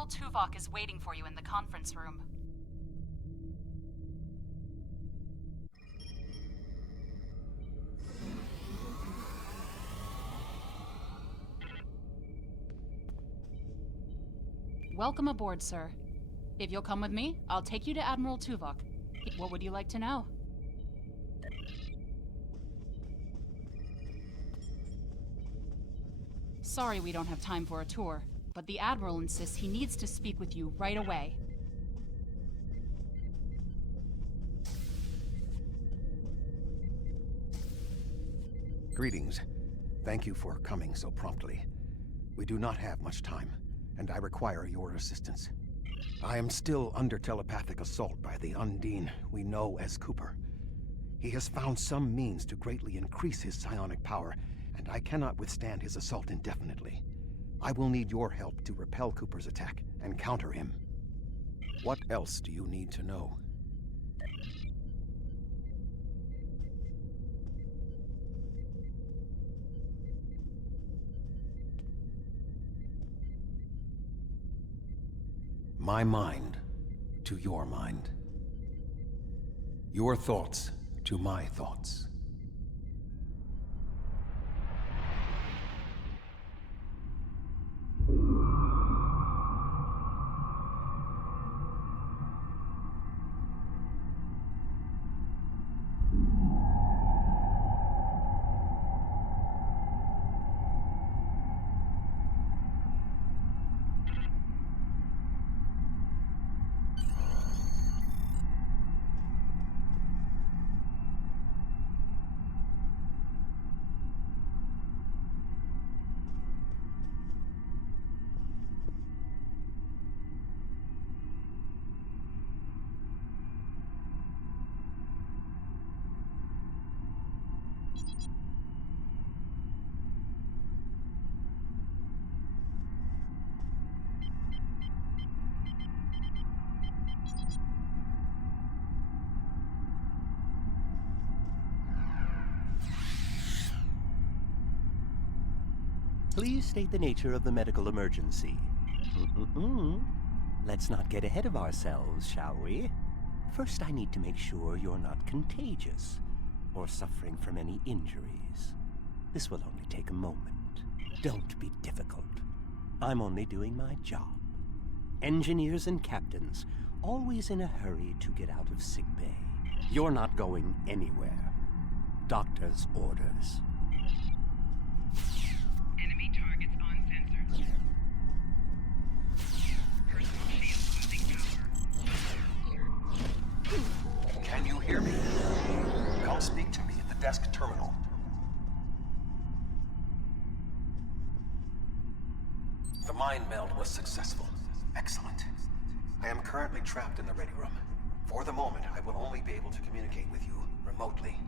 Admiral Tuvok is waiting for you in the conference room. Welcome aboard, sir. If you'll come with me, I'll take you to Admiral Tuvok. What would you like to know? Sorry we don't have time for a tour, but the Admiral insists he needs to speak with you right away. Greetings. Thank you for coming so promptly. We do not have much time, and I require your assistance. I am still under telepathic assault by the Undine we know as Cooper. He has found some means to greatly increase his psionic power, and I cannot withstand his assault indefinitely. I will need your help to repel Cooper's attack and counter him. What else do you need to know? My mind to your mind. Your thoughts to my thoughts. Please state the nature of the medical emergency. Let's not get ahead of ourselves, shall we? First, I need to make sure you're not contagious or suffering from any injuries. This will only take a moment. Don't be difficult. I'm only doing my job. Engineers and captains, always in a hurry to get out of sickbay. You're not going anywhere. Doctor's orders. Enemy targets uncensored. Personal shield losing power. Can you hear me? Come speak to me at the desk terminal. The mind meld was successful. Excellent. I am currently trapped in the ready room. For the moment, I will only be able to communicate with you remotely.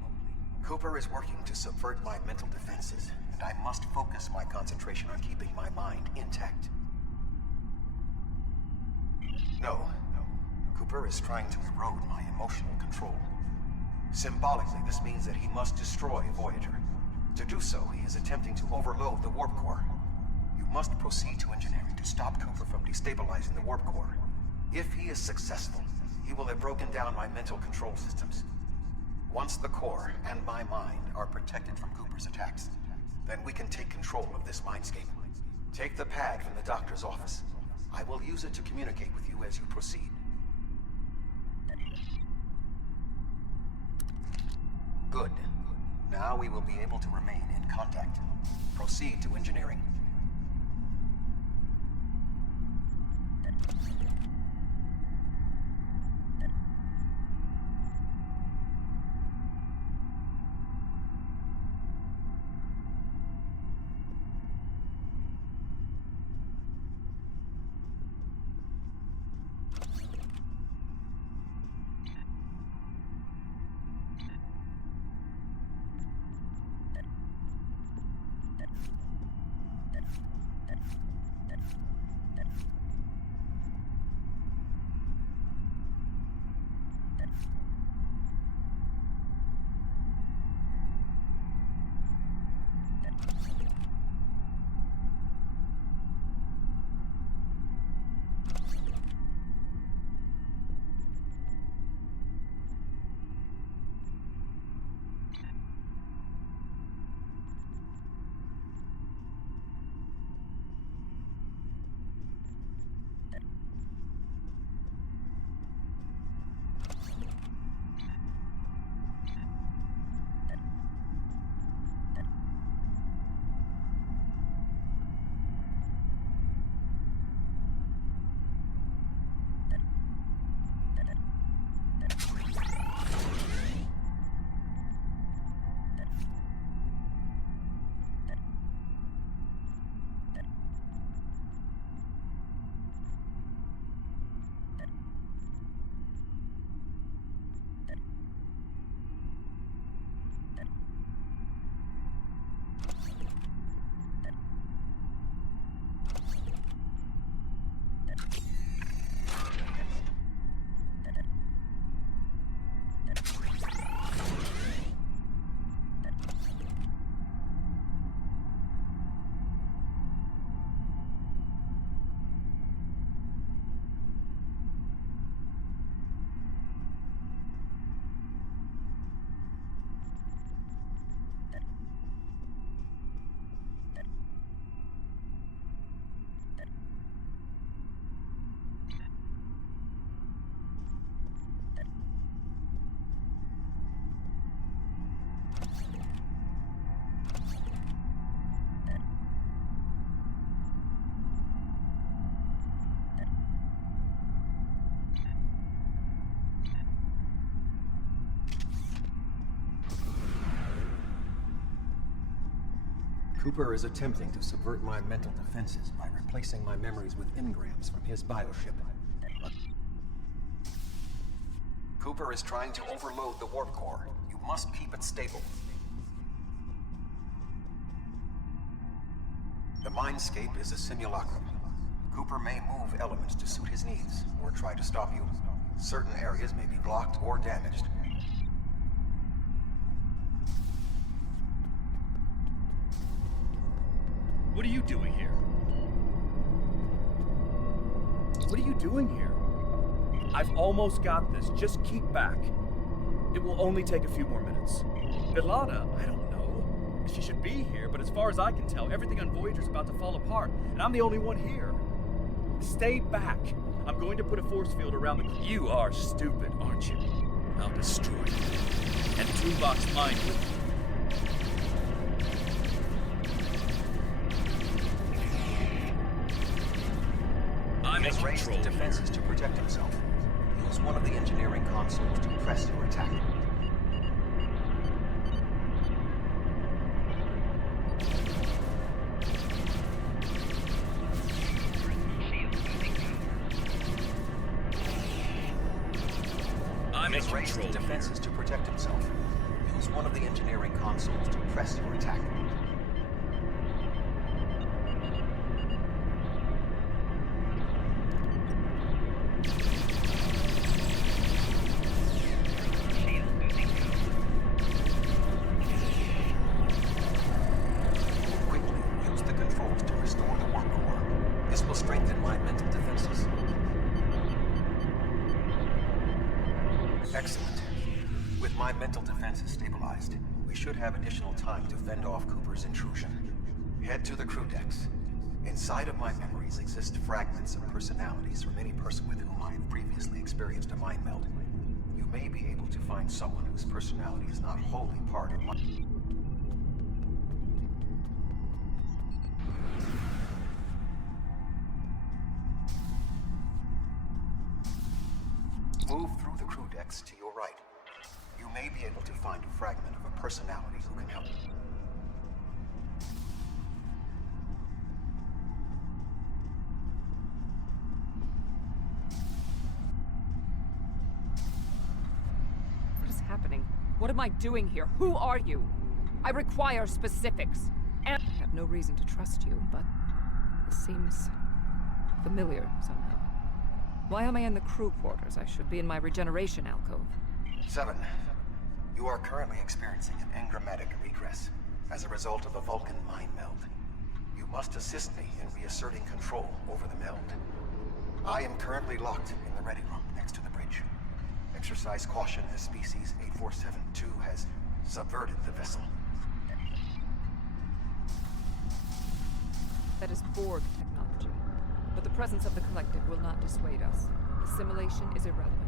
Cooper is working to subvert my mental defenses, and I must focus my concentration on keeping my mind intact. No. Cooper is trying to erode my emotional control. Symbolically, this means that he must destroy Voyager. To do so, he is attempting to overload the warp core. You must proceed to engineering to stop Cooper from destabilizing the warp core. If he is successful, he will have broken down my mental control systems. Once the core and my mind are protected from Cooper's attacks, then we can take control of this mindscape. Take the pad from the doctor's office. I will use it to communicate with you as you proceed. Good. Now we will be able to remain in contact. Proceed to engineering. Cooper is attempting to subvert my mental defenses by replacing my memories with engrams from his bioship. Cooper is trying to overload the warp core. You must keep it stable. The Mindscape is a simulacrum. Cooper may move elements to suit his needs, or try to stop you. Certain areas may be blocked or damaged. What are you doing here? What are you doing here? I've almost got this. Just keep back. It will only take a few more minutes. Ilana, I don't know. She should be here, but as far as I can tell, everything on Voyager's about to fall apart, and I'm the only one here. Stay back. I'm going to put a force field around the... You are stupid, aren't you? I'll destroy you. And Tuvok's mind with you. He has raised the defenses to protect himself. Use one of the engineering consoles to press your attack. He has raised the defenses to protect himself. Use one of the engineering consoles to press your attack. Excellent. With my mental defenses stabilized, we should have additional time to fend off Cooper's intrusion. Head to the crew decks. Inside of my memories exist fragments of personalities from any person with whom I have previously experienced a mind meld. You may be able to find someone whose personality is not wholly part of my... Move through the crew decks to your right. You may be able to find a fragment of a personality who can help. What is happening? What am I doing here? Who are you? I require specifics. And I have no reason to trust you, but this seems familiar somehow. Why am I in the crew quarters? I should be in my regeneration alcove. 7. You are currently experiencing an engrammatic regress as a result of a Vulcan mind meld. You must assist me in reasserting control over the meld. I am currently locked in the ready room next to the bridge. Exercise caution as species 8472 has subverted the vessel. That is Borg technology. But the presence of the collective will not dissuade us. Assimilation is irrelevant.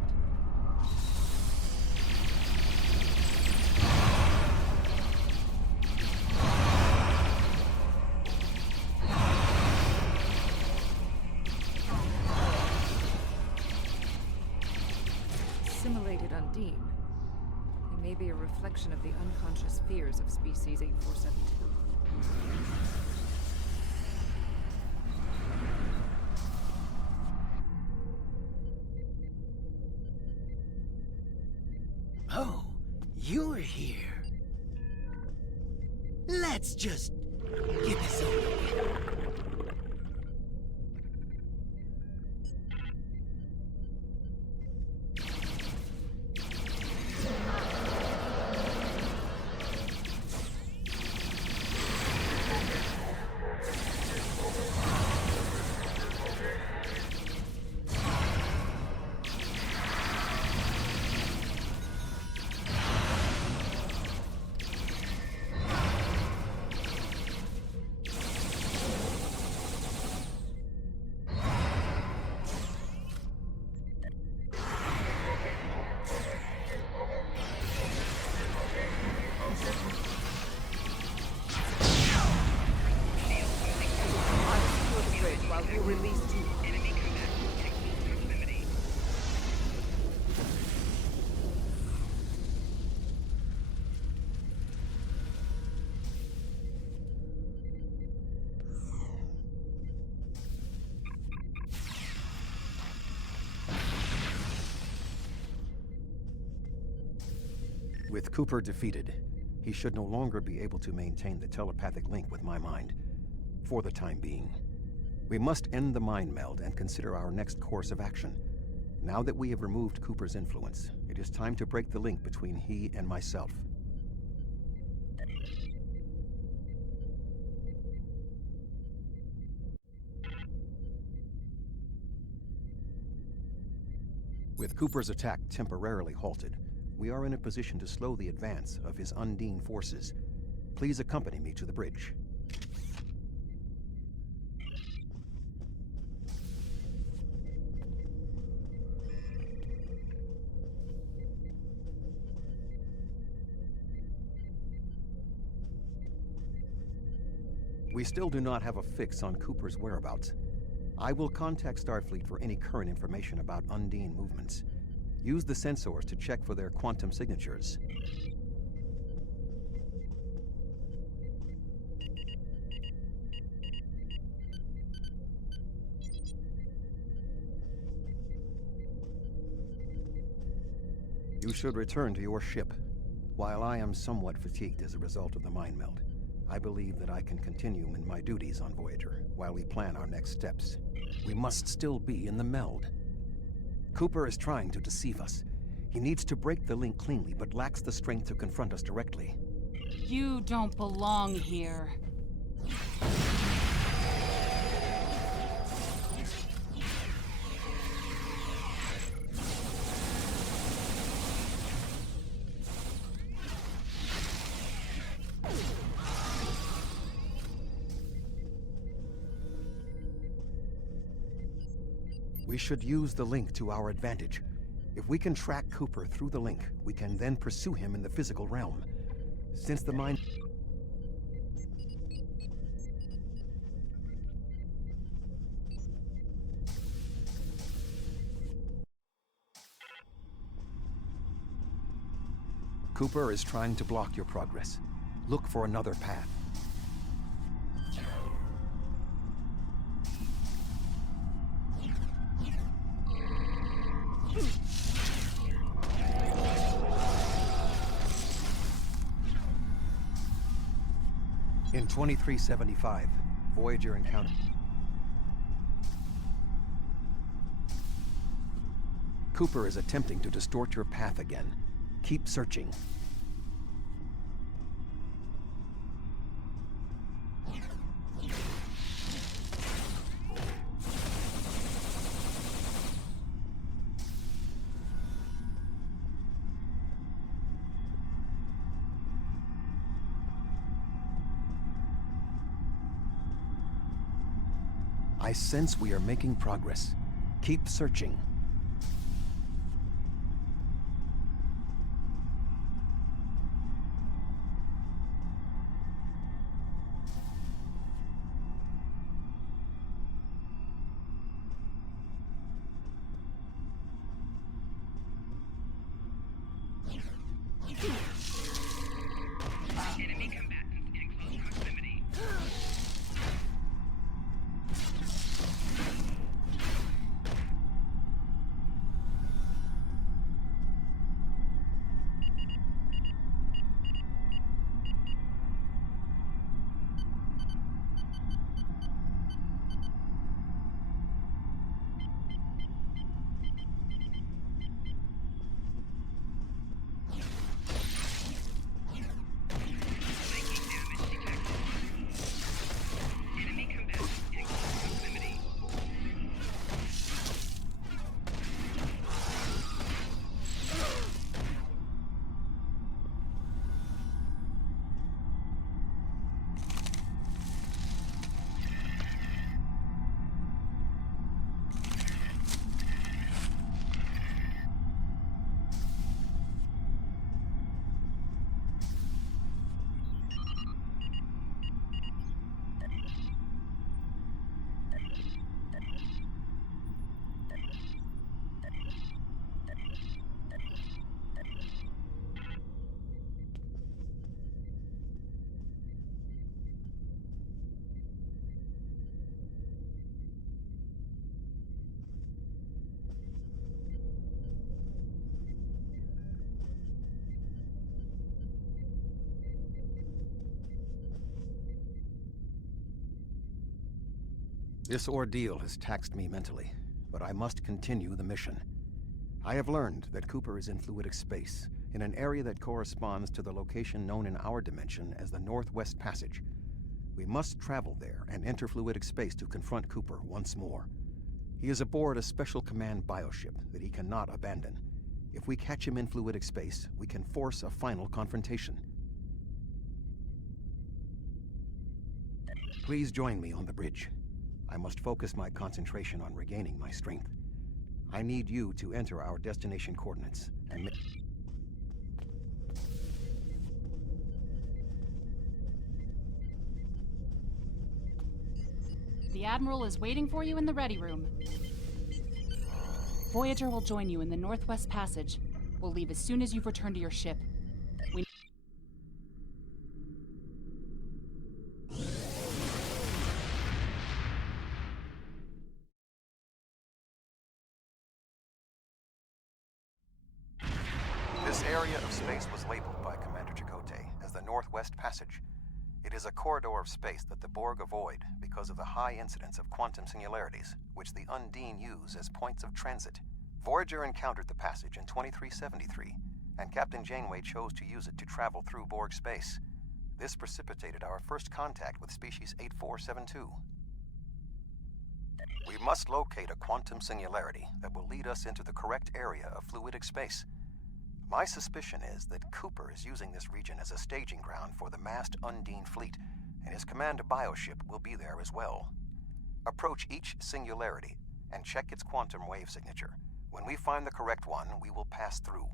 Assimilated Undine. They may be a reflection of the unconscious fears of species 8472. Oh, you're here. Let's just get this over with. With Cooper defeated, he should no longer be able to maintain the telepathic link with my mind, for the time being. We must end the mind meld and consider our next course of action. Now that we have removed Cooper's influence, it is time to break the link between he and myself. With Cooper's attack temporarily halted, we are in a position to slow the advance of his Undine forces. Please accompany me to the bridge. We still do not have a fix on Cooper's whereabouts. I will contact Starfleet for any current information about Undine movements. Use the sensors to check for their quantum signatures. You should return to your ship. While I am somewhat fatigued as a result of the mind meld, I believe that I can continue in my duties on Voyager while we plan our next steps. We must still be in the meld. Cooper is trying to deceive us. He needs to break the link cleanly, but lacks the strength to confront us directly. You don't belong here. We should use the link to our advantage. If we can track Cooper through the link, we can then pursue him in the physical realm. Since the mind... Cooper is trying to block your progress. Look for another path. In 2375, Voyager encountered... Cooper is attempting to distort your path again. Keep searching. I sense we are making progress. Keep searching. Enemy combatants in close proximity. This ordeal has taxed me mentally, but I must continue the mission. I have learned that Cooper is in fluidic space, in an area that corresponds to the location known in our dimension as the Northwest Passage. We must travel there and enter fluidic space to confront Cooper once more. He is aboard a special command bioship that he cannot abandon. If we catch him in fluidic space, we can force a final confrontation. Please join me on the bridge. I must focus my concentration on regaining my strength. I need you to enter our destination coordinates and The Admiral is waiting for you in the ready room. Voyager will join you in the Northwest Passage. We'll leave as soon as you've returned to your ship. This area of space was labeled by Commander Chakotay as the Northwest Passage. It is a corridor of space that the Borg avoid because of the high incidence of quantum singularities, which the Undine use as points of transit. Voyager encountered the passage in 2373, and Captain Janeway chose to use it to travel through Borg space. This precipitated our first contact with Species 8472. We must locate a quantum singularity that will lead us into the correct area of fluidic space. My suspicion is that Cooper is using this region as a staging ground for the massed Undine fleet, and his command bioship will be there as well. Approach each singularity and check its quantum wave signature. When we find the correct one, we will pass through.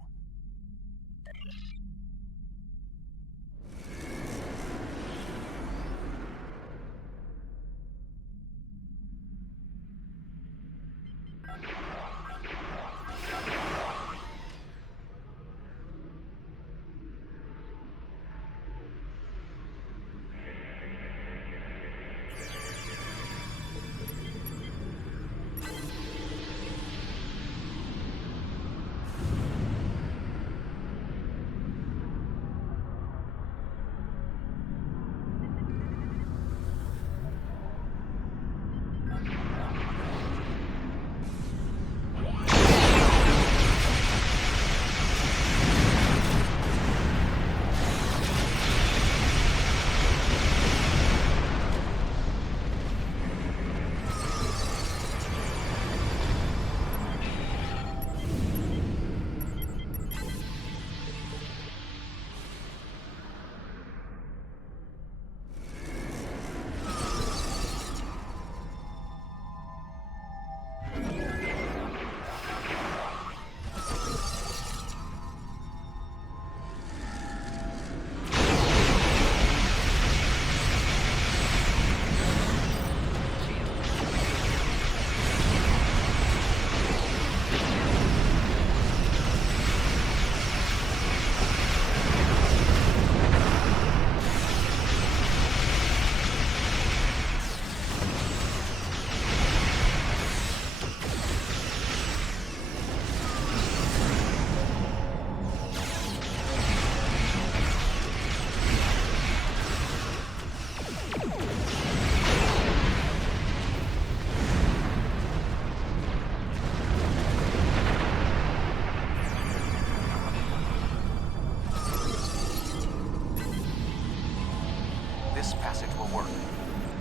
This passage will work.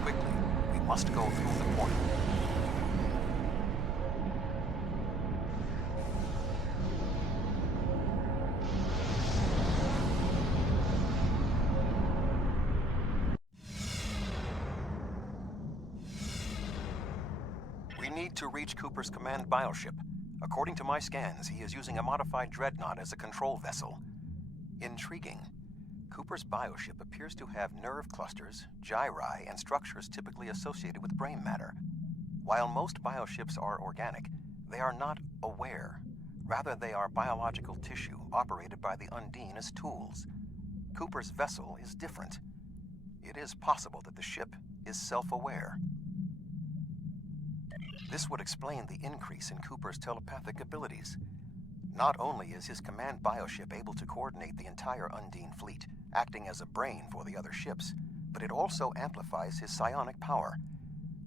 Quickly, we must go through the portal. We need to reach Cooper's command bioship. According to my scans, he is using a modified dreadnought as a control vessel. Intriguing. Cooper's bioship appears to have nerve clusters, gyri, and structures typically associated with brain matter. While most bioships are organic, they are not aware. Rather, they are biological tissue operated by the Undine as tools. Cooper's vessel is different. It is possible that the ship is self-aware. This would explain the increase in Cooper's telepathic abilities. Not only is his command bioship able to coordinate the entire Undine fleet, acting as a brain for the other ships, but it also amplifies his psionic power.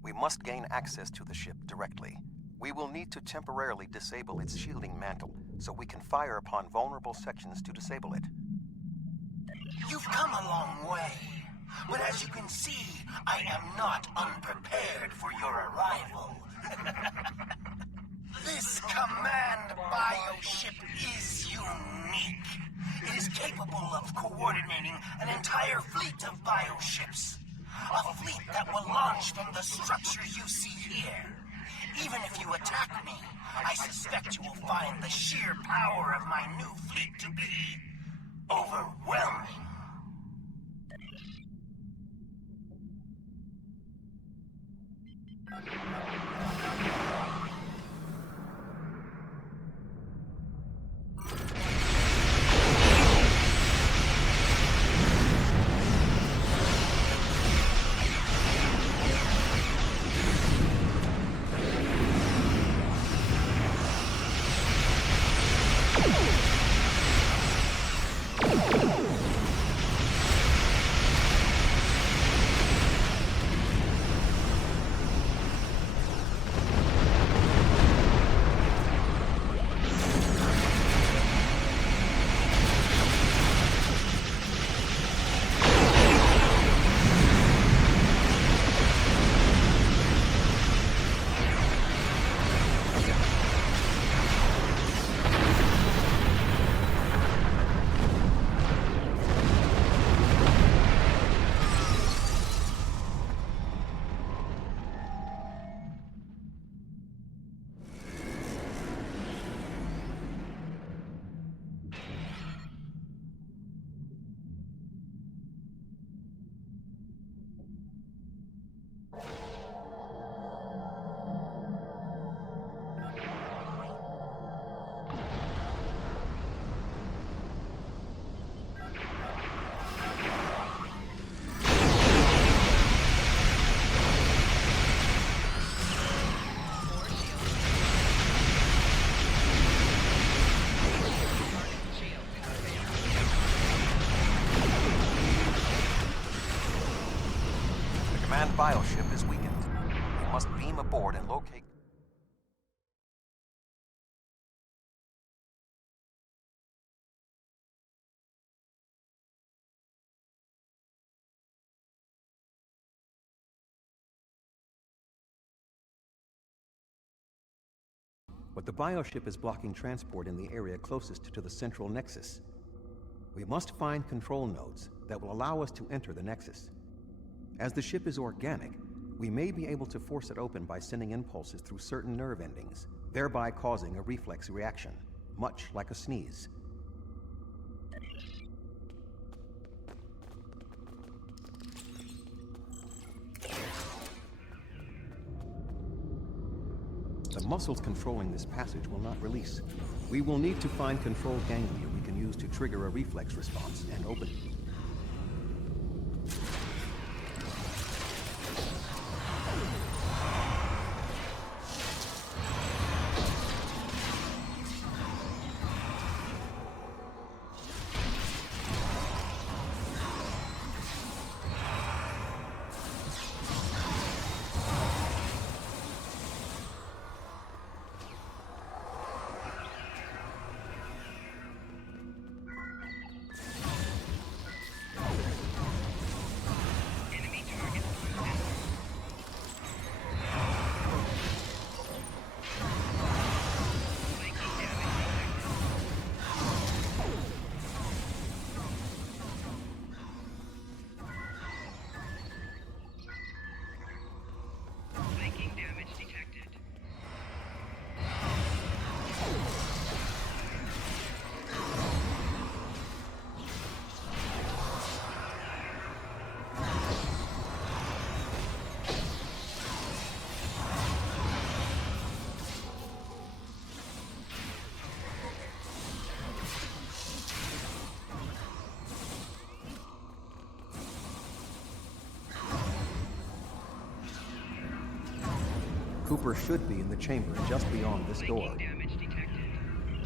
We must gain access to the ship directly. We will need to temporarily disable its shielding mantle, so we can fire upon vulnerable sections to disable it. You've come a long way, but as you can see, I am not unprepared for your arrival. This command bioship is unique. It is capable of coordinating an entire fleet of bioships. A fleet that will launch from the structure you see here. Even if you attack me, I suspect you will find the sheer power of my new fleet to be overwhelming. Command bioship is weakened. We must beam aboard and locate... But the bioship is blocking transport in the area closest to the central nexus. We must find control nodes that will allow us to enter the nexus. As the ship is organic, we may be able to force it open by sending impulses through certain nerve endings, thereby causing a reflex reaction, much like a sneeze. The muscles controlling this passage will not release. We will need to find control ganglia we can use to trigger a reflex response and open it. Cooper should be in the chamber just beyond this door. Damage detected.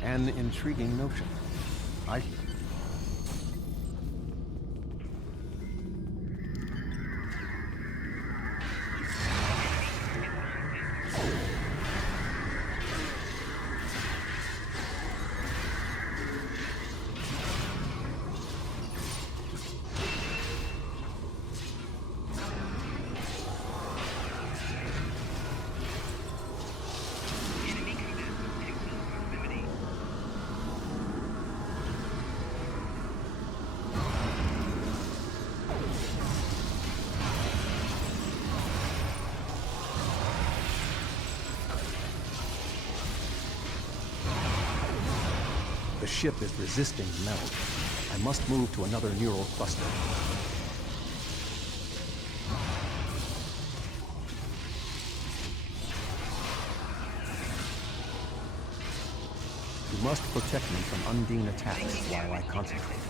An intriguing notion. The ship is resisting meld. I must move to another neural cluster. You must protect me from Undine attacks while I concentrate.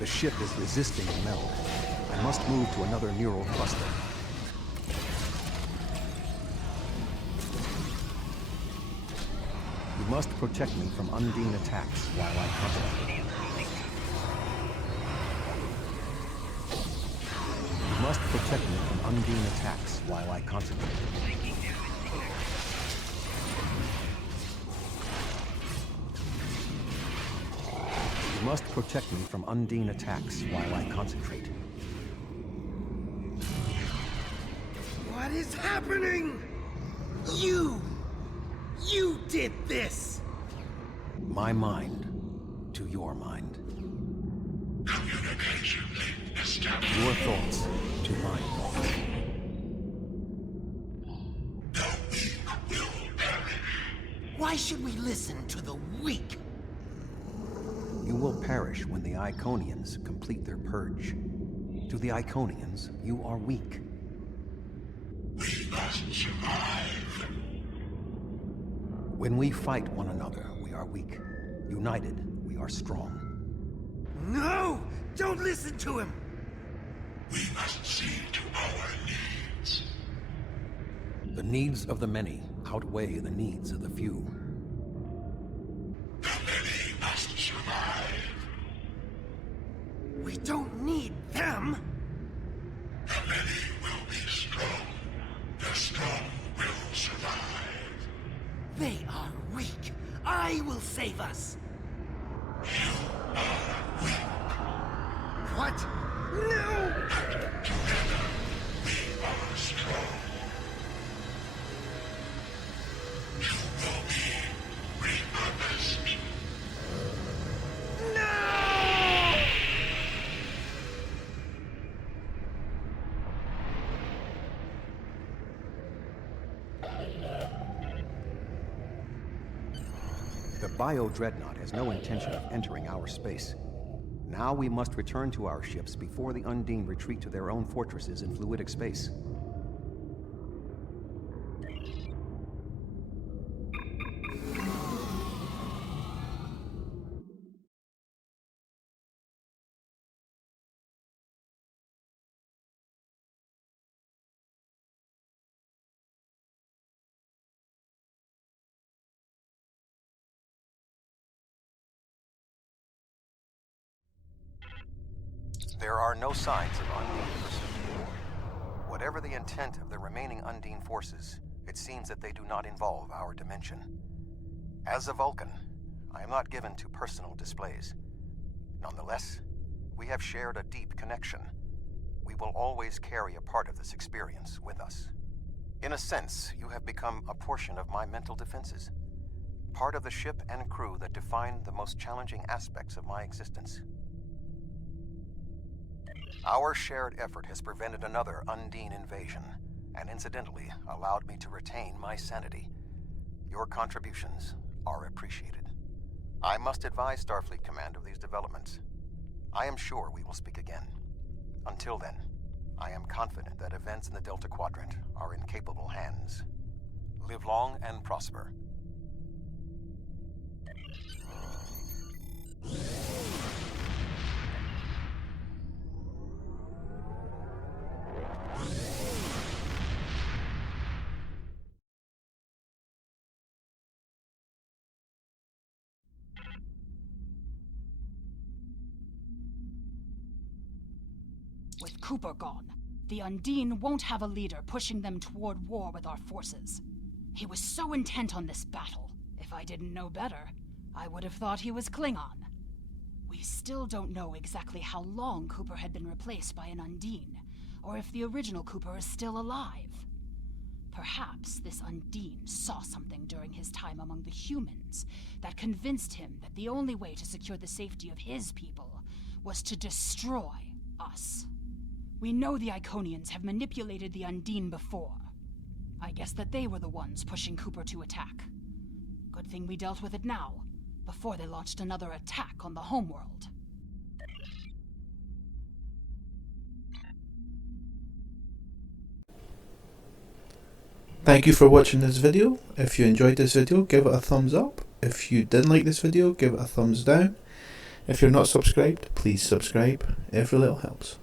The ship is resisting meld. I must move to another neural cluster. You must protect me from Undine attacks while I concentrate. You must protect me from Undine attacks while I concentrate. You must protect me from Undine attacks while I concentrate. What is happening? You did this! My mind to your mind. Communication link established. Your thoughts to my thoughts. The weak will perish. Why should we listen to the weak? You will perish when the Iconians complete their purge. To the Iconians, you are weak. We must survive. When we fight one another, we are weak. United, we are strong. No! Don't listen to him! We must see to our needs. The needs of the many outweigh the needs of the few. The many must survive. We don't need them! The many will be strong. The strong will survive. They are weak. I will save us. You are weak. What? No! Together, we are strong. You will be repurposed. No! The Bio-Dreadnought has no intention of entering our space. Now we must return to our ships before the Undine retreat to their own fortresses in fluidic space. There are no signs of Undine pursuit. Whatever the intent of the remaining Undine forces, it seems that they do not involve our dimension. As a Vulcan, I am not given to personal displays. Nonetheless, we have shared a deep connection. We will always carry a part of this experience with us. In a sense, you have become a portion of my mental defenses. Part of the ship and crew that define the most challenging aspects of my existence. Our shared effort has prevented another Undine invasion, and incidentally allowed me to retain my sanity. Your contributions are appreciated. I must advise Starfleet Command of these developments. I am sure we will speak again. Until then, I am confident that events in the Delta Quadrant are in capable hands. Live long and prosper. With Cooper gone, the Undine won't have a leader pushing them toward war with our forces. He was so intent on this battle. If I didn't know better, I would have thought he was Klingon. We still don't know exactly how long Cooper had been replaced by an Undine, or if the original Cooper is still alive. Perhaps this Undine saw something during his time among the humans that convinced him that the only way to secure the safety of his people was to destroy us. We know the Iconians have manipulated the Undine before. I guess that they were the ones pushing Cooper to attack. Good thing we dealt with it now, before they launched another attack on the homeworld. Thank you for watching this video. If you enjoyed this video, give it a thumbs up. If you didn't like this video, give it a thumbs down. If you're not subscribed, please subscribe. Every little helps.